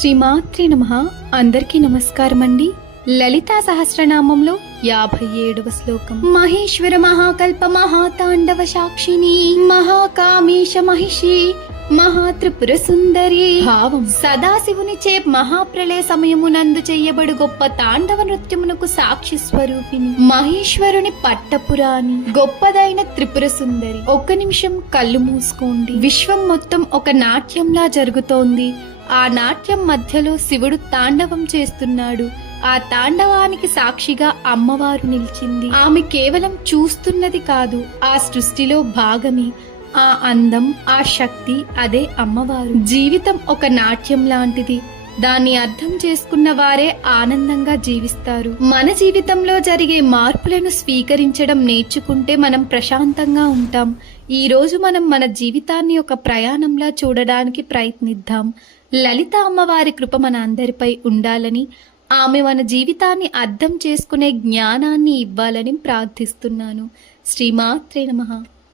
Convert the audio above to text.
శ్రీమాత్రే నమః. అందరికీ నమస్కారం అండి. లలితా సహస్రనామంలో 57వ శ్లోకం. మహేశ్వర మహాకల్ప మహాతాండవ సాక్షిని మహాకామేశ మహిషి మహాత్రిపుర సుందరి. భావం: సదాశివునిచే మహాప్రళయ సమయమునందు చెయ్యబడు గొప్ప తాండవ నృత్యమునకు సాక్షి స్వరూపిణి మహేశ్వరుని పట్టపురాణి గొప్పదైన త్రిపుర సుందరి. ఒక్క నిమిషం కళ్ళు మూసుకోండి. విశ్వం మొత్తం ఒక నాట్యంలా జరుగుతోంది. ఆ నాట్యం మధ్యలో శివుడు తాండవం చేస్తున్నాడు. ఆ తాండవానికి సాక్షిగా అమ్మవారు నిలిచింది. ఆమె కేవలం చూస్తున్నది కాదు, ఆ సృష్టిలో భాగమే. ఆ అందం, ఆ శక్తి, అదే అమ్మవారు. జీవితం ఒక నాట్యం లాంటిది. దాన్ని అర్థం చేసుకున్న వారే ఆనందంగా జీవిస్తారు. మన జీవితంలో జరిగే మార్పులను స్వీకరించడం నేర్చుకుంటే మనం ప్రశాంతంగా ఉంటాం. ఈ రోజు మనం మన జీవితాన్ని ఒక ప్రయాణంలా చూడడానికి ప్రయత్నిద్దాం. లలిత అమ్మవారి కృప మన అందరిపై ఉండాలని, ఆమె మన జీవితాన్ని అర్థం చేసుకునే జ్ఞానాన్ని ఇవ్వాలని ప్రార్థిస్తున్నాను. శ్రీమాత్రే నమః.